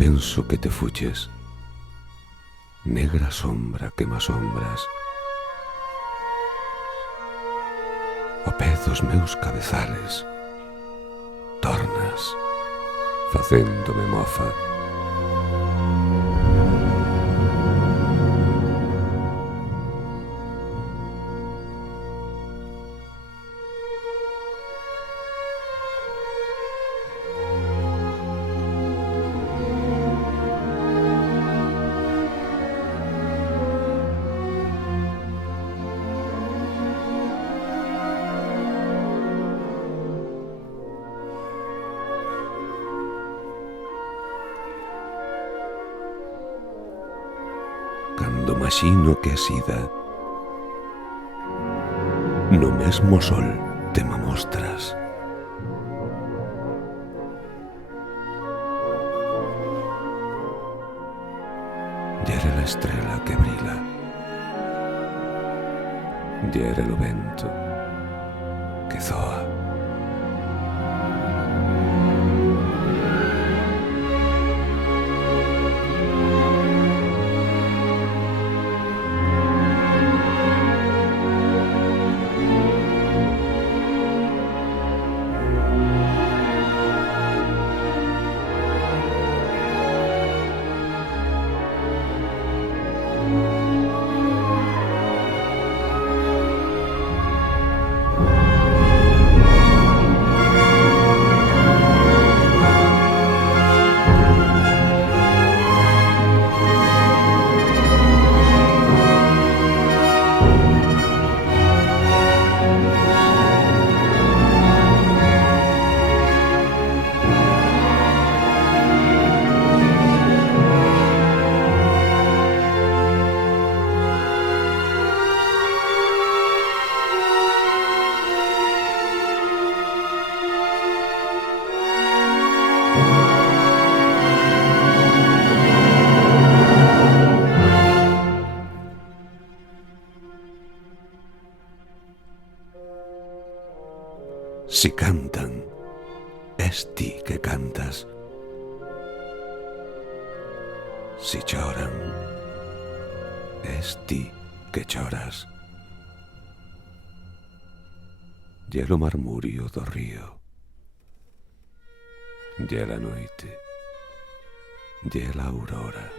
penso que te fuches, negra sombra que me asombras, o pé dos meus cabezales, tornas, facéndome mofa. Cando maxino que as ida, no mesmo sol te me mostras. Yere la estrela que brila, yere lo vento que zoa. Si cantan, es ti que cantas. Si choran, es ti que choras. Yelo marmurio do río, yela noite, yela aurora.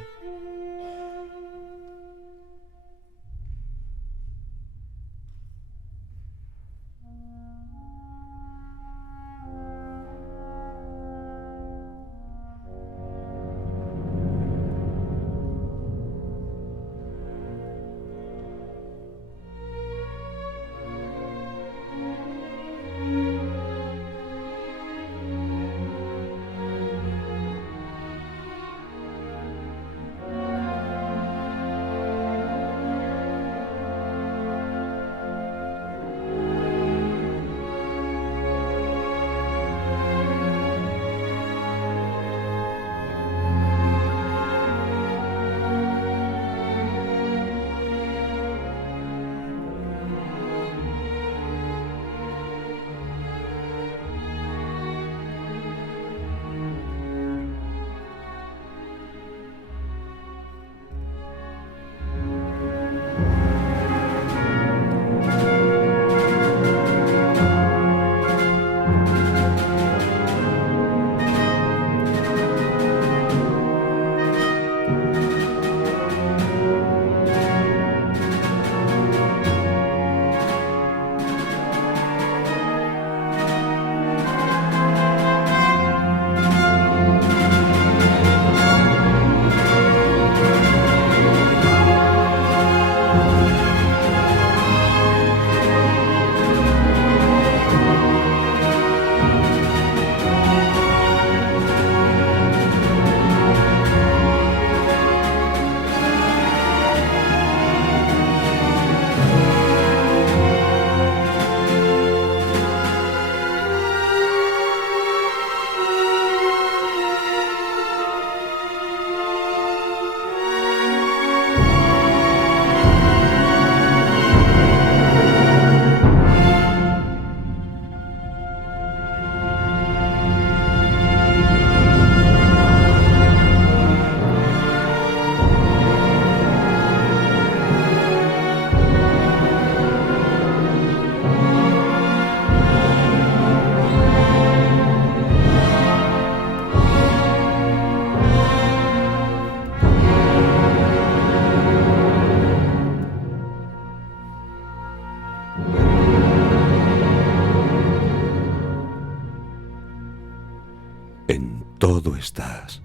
estás,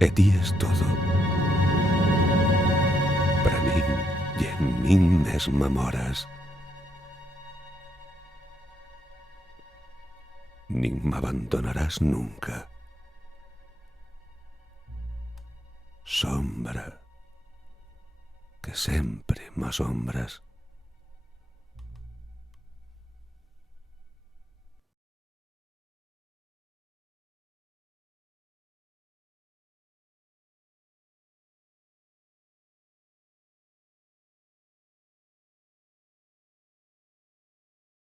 e ti es todo. Para min e en min mesma moras. Nin me abandonarás nunca. Sombra, que sempre me asombras.